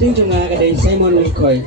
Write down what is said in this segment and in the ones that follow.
Keting cuma kadai Simon Likoi.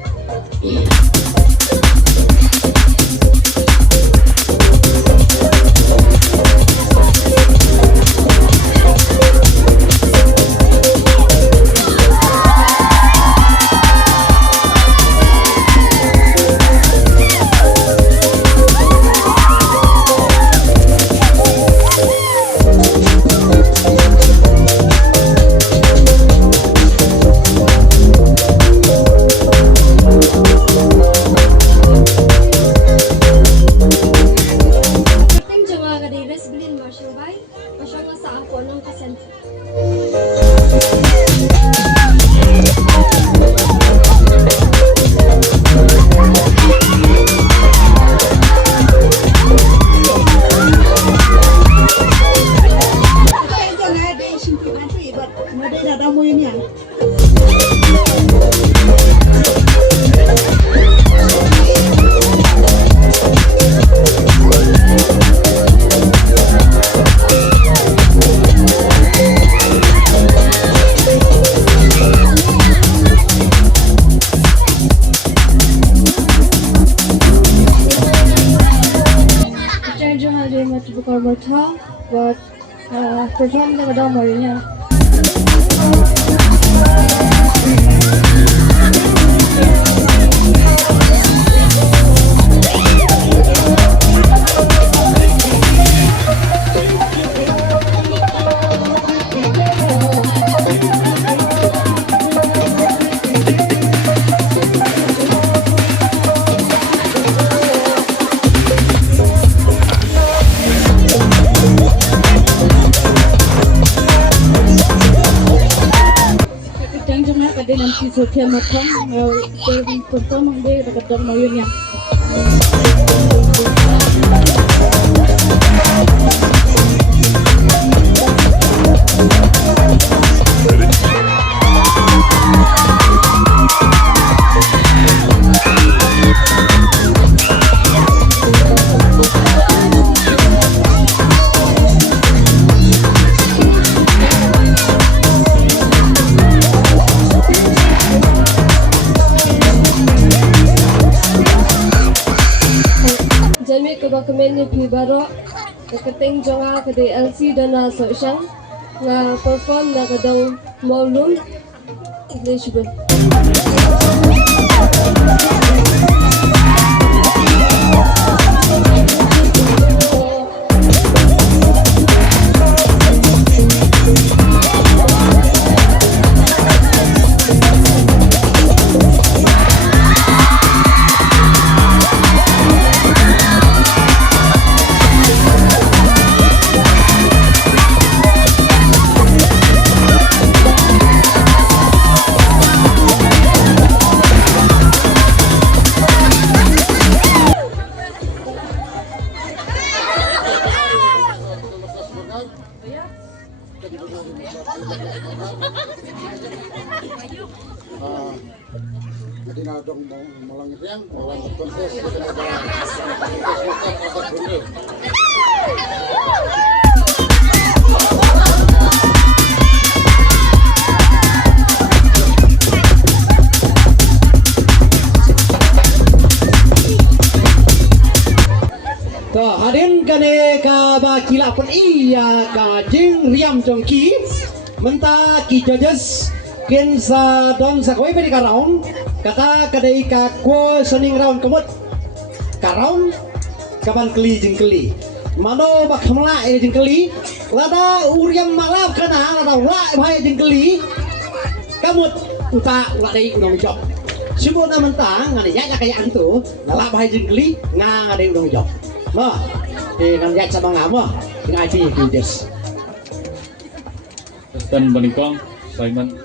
Buat perform dengan damainya. Nanti sosial matang, pertama dia dekat mayurnya. Kemennya pi baro keting jonga kede LC dana so syang nga perform na kadang maulun le shibun. Jadi nadong malang yang malang konses. Hadirin kane ka ba kila pun iya ka jing riam jongki menta ki judges kin sa dong sa koi pedi ka round kata kadai ka ko sunning round kemut ka round kaban keli jing keli mano ba khamla e jing keli lada uriam malap kana lada wa bhai jing keli kamut uta la dai unong job shibun na menta ngani ya kaya antu la bhai jing keli nga dai unong job Nah, di nanti sama ngama, dengan IT Builders. Dan menikong Simon.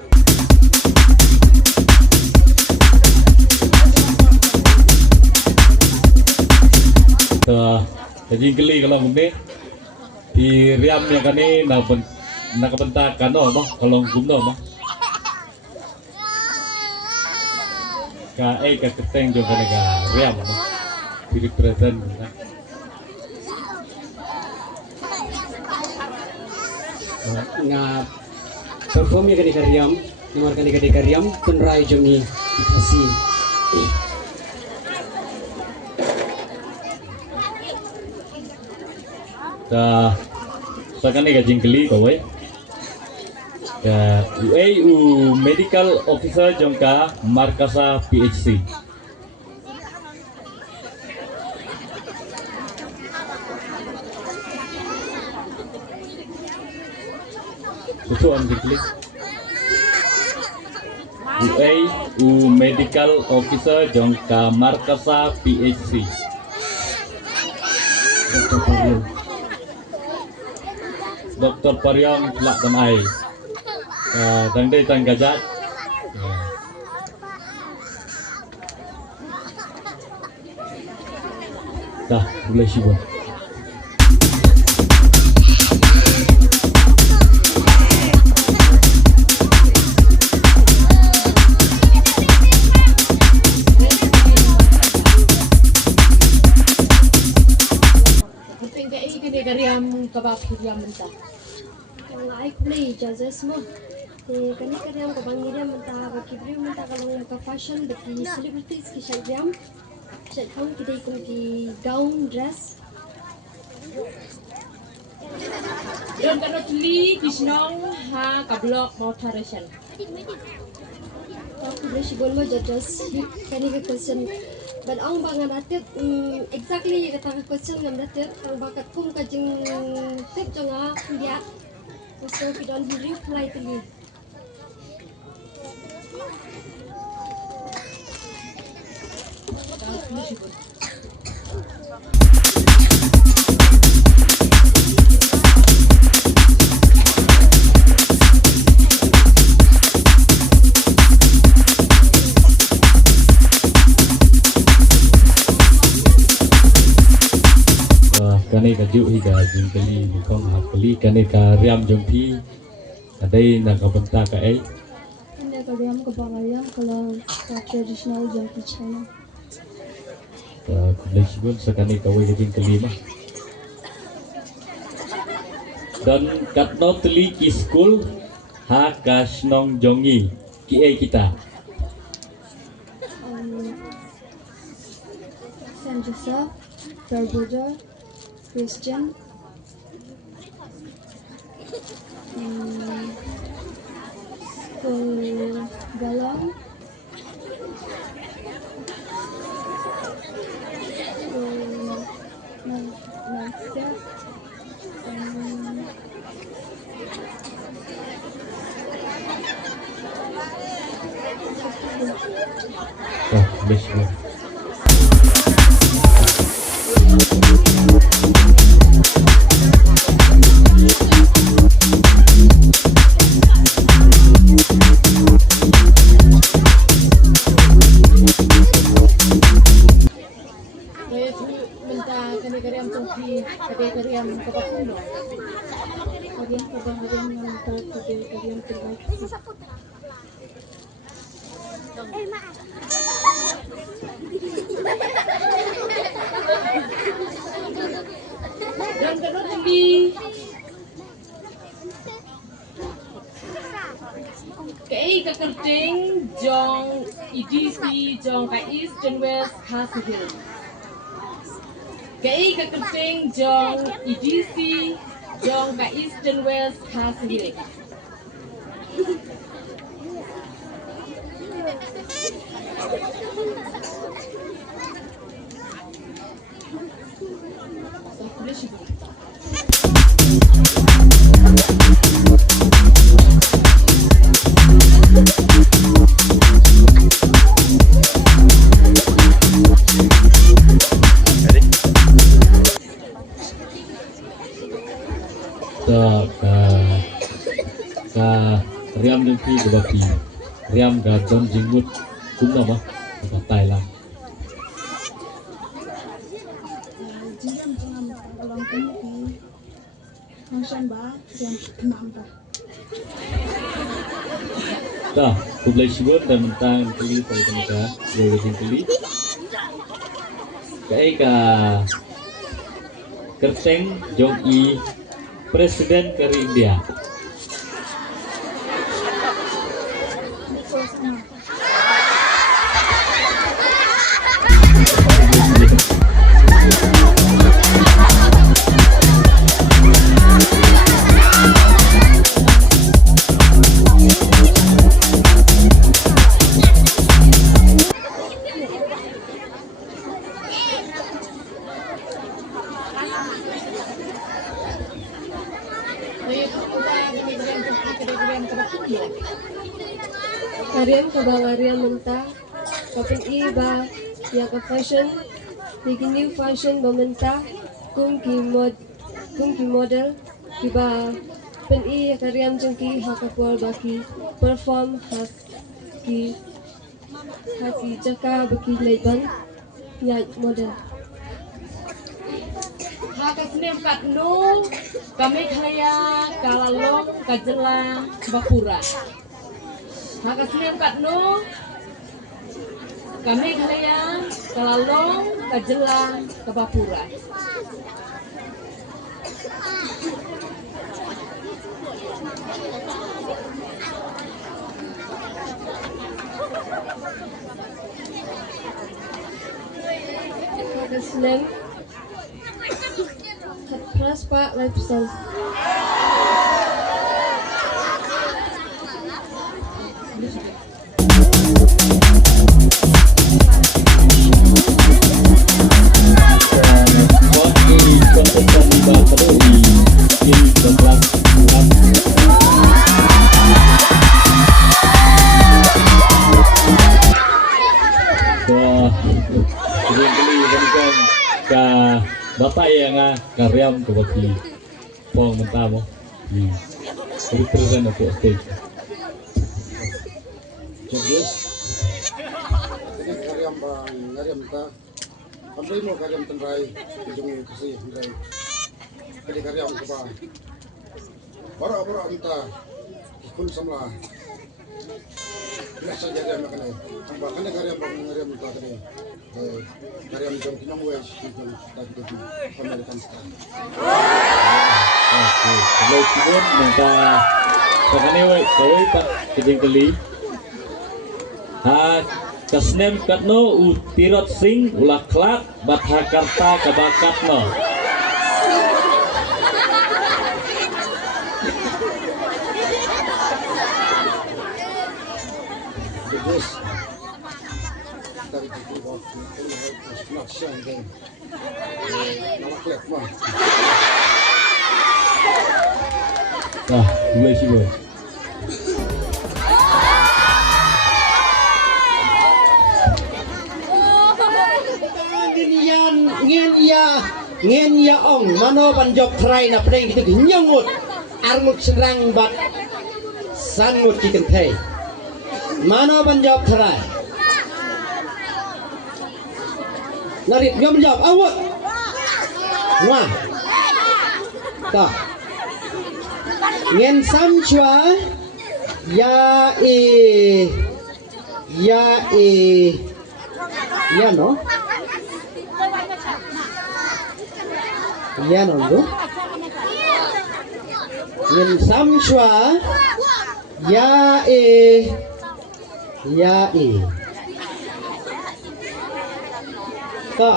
Jadi geli kalau mungkin di riam yang kani nak bentak kano mah kalau gumno mah. Ka ka keteng jo kana ka riam mah. Di present. Nga perform ya kani kariam Namarkan di kadek Riam tunrai jongi kasih. Dah sekarang ni gajing keli kau wei. U medical officer jongka markasa PHC. Itu anjing keli. U medical officer jongka markasa PHC. Doktor Pariang Lak dan Ai. Tang day tang gajat. Dah, boleh shibun. Kabab Riam bynta. Kalau ai Khublei judges mo. Kani Riam kabang Riam bynta Khublei bynta kalau ka fashion beti celebrities ki Riam. Chat kang kita ikut ki gown dress. Don kano tuli kisnong ha kablok mau tradition. Khublei shibun mo judges kani ka question. But ang bangan natin exactly kata question ngam natin ang bakat kum kajing tip jonga dia so kita on reply to me. Kani kaju higa jingkeli bukong hakeli kani ka riam jongphi adai na kabenta ka ai. Kani ka riam ka bangayam kalau traditional jingkyrshan. Khublei shibun sakani ka wei jingkeli mah. Dan katno teli ki school ha kasnong jongi ki ai kita. Saint Joseph, Terbuja, Christian, Galang, mynsiem, Khublei shibun. Riam jongphi kade Riam kabab kuno. Riam kabang Riam nang kade Riam pynmih. Dan kano tuli kei kakerting jong EDC jong ka East and West Hasil. Kei kakerting jong EDC jong ka East and West Hasil. Riam jongphi babapi riam ga don jingut kumna mah ka Thailand. Dah, Khublei shibun dan mentang keli pada mereka dua jingkeli. Kai ka kerteng jong i presiden ke India. Kariam kabang ariam menta kapin iba ya ka fashion bikin new fashion bamenta kum ki model kiba pen I kariam jengki hakapol baki perform haki jaka baki leiban ya model. Hakasnem katnu kami kaya kalalong kajela bapura. Hakasnem katnu kami kaya kalalong kajela kabapura. Hakasnem Keras Pak Webson. Bapak yang karyam ke bagi pong mentah mo, represent untuk stage. Judges. Ini karyam bang, karyam ta. Khublei mo karyam tendrai, ujung kasih tendrai. Jadi karyam ke bang. Bara entah, kun samla. Biasa jadi anak ini. Tambah kena karyam bang, karyam ta kene. Karyam jongphi nguh shibun tadi di American style. Oke, kalau shibun mentah sekarang ini kawai pak kejengkeli. Kasnem katno utirot sing ulah kelak bathakarta kabakatno. Judges. Dari itu waktu itu shynrang. Nama klep mah. Khublei shibun. Ngin ya ong mano panjok try na pring gitu ngut armut shynrang bat sangut chicken pay mano panjok try narit ngam jawab awak wah tak ngin sam chua ya no ya nunggu ngin sam chua yaก็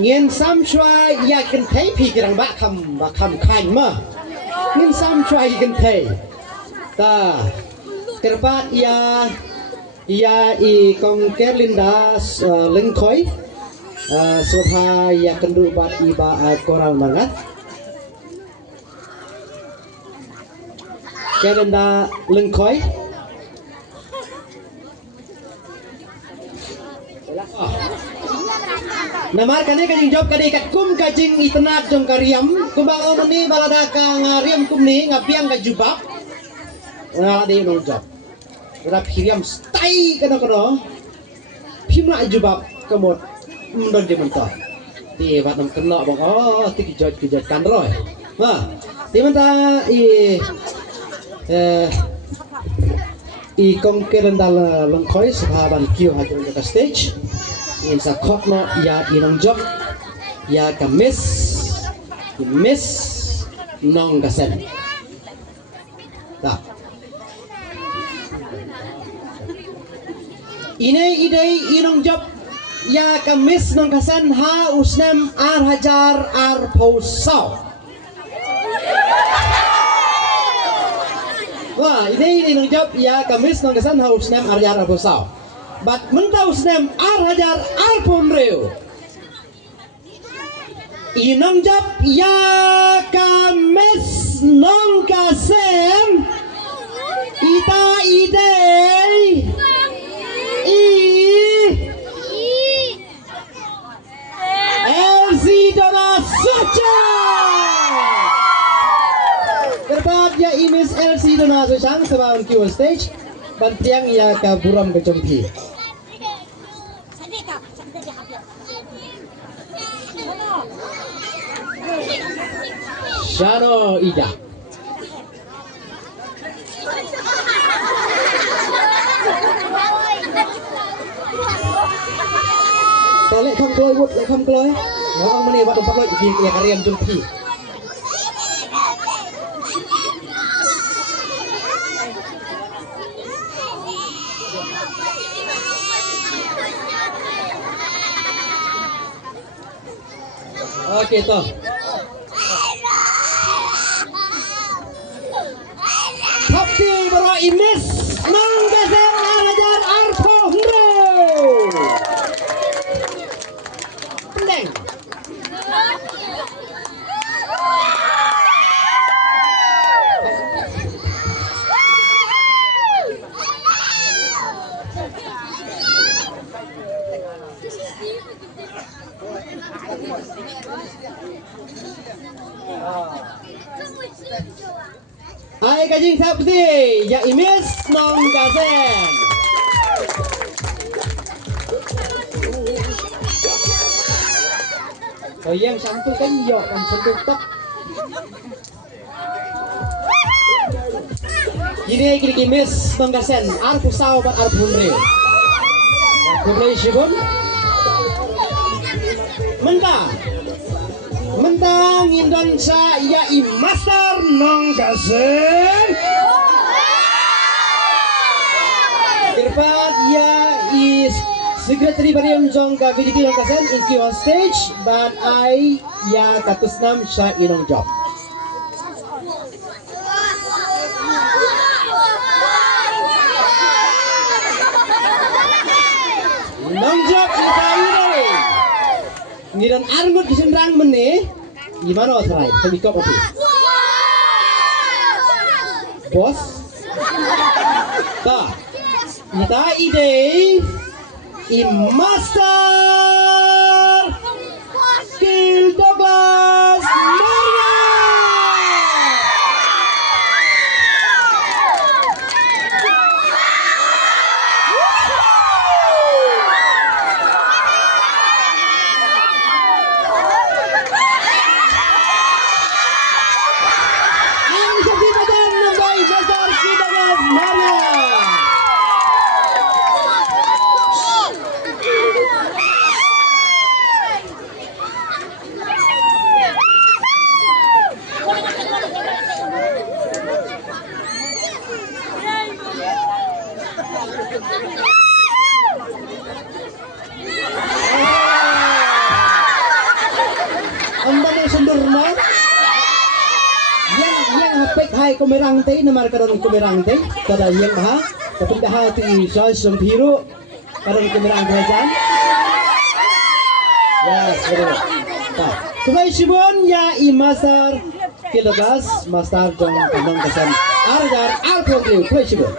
เงินซ้ำช่วยอยากกันเทพี่กำลังบักคำขันมาเงินซ้ำช่วยกันเทก็กระบาดยาอีกองแกลินดาเล็งคอยสุภาอยากกันดูบัดอีบาโกรัลมังะแกลินดาเล็งคอยNamar kane kajing job kade kat kum kajing itenak jong karyam kubang omni balada ka ngariam kumni ngapiang ka jubab ngalade nong job ora phiryam stai kana phimla jubab kamot mdon je mentor ti wat nam kena bang ti kijot kan roy ha ti menta i kongkeran dal longkhoi sahaban kyo hadir ke stage in sa khokno ya inong job ya ka Miss Nongkasen ta idei inong job ya ka Miss Nongkasen ha usnem shihajar posau wah ini inong job ya ka Miss Nongkasen ha usnem shihajar posau bat mentau snem shihajar pomreu inong job ya ka Miss Nongkasen ita ide sebab on stage. Bantiang ya ka buram ke jongphi. Shano ija. Tolek không kloi wut lại không kloi. Nó ông mani wat umpat loi di ya kariam jongphi. Okey toh. Tapi baru Miss Nongkasen alajar arpo hero. Pendeng. Hai kajing sabti ya Miss Nongkasen. So yang santu kan yo kan santu tok. Ini kiri Miss Nongkasen arpu sao bat arpu hunre. Khublei shibun. Mentang Indonesia ya Mr Nongkasen. Irfan ya is Secretary Bariam Jongka VDP Nongkasen in on stage, but I ya katusnam sya inong job. Nong job kita ini. Ngiran armut di shynrang meneh. Gimana Osrai? Pemikop oke. Bos. Tak. Kita ide Master Skill Douglas Maria. Hai kumerang teh namar karon kumerang teh kada yang maha tapi dah ti soal sempiru karon kumerang kerajaan yes betul tak Khublei shibun ya imasar kilogas master jong Nongkasen arjar arpo Khublei shibun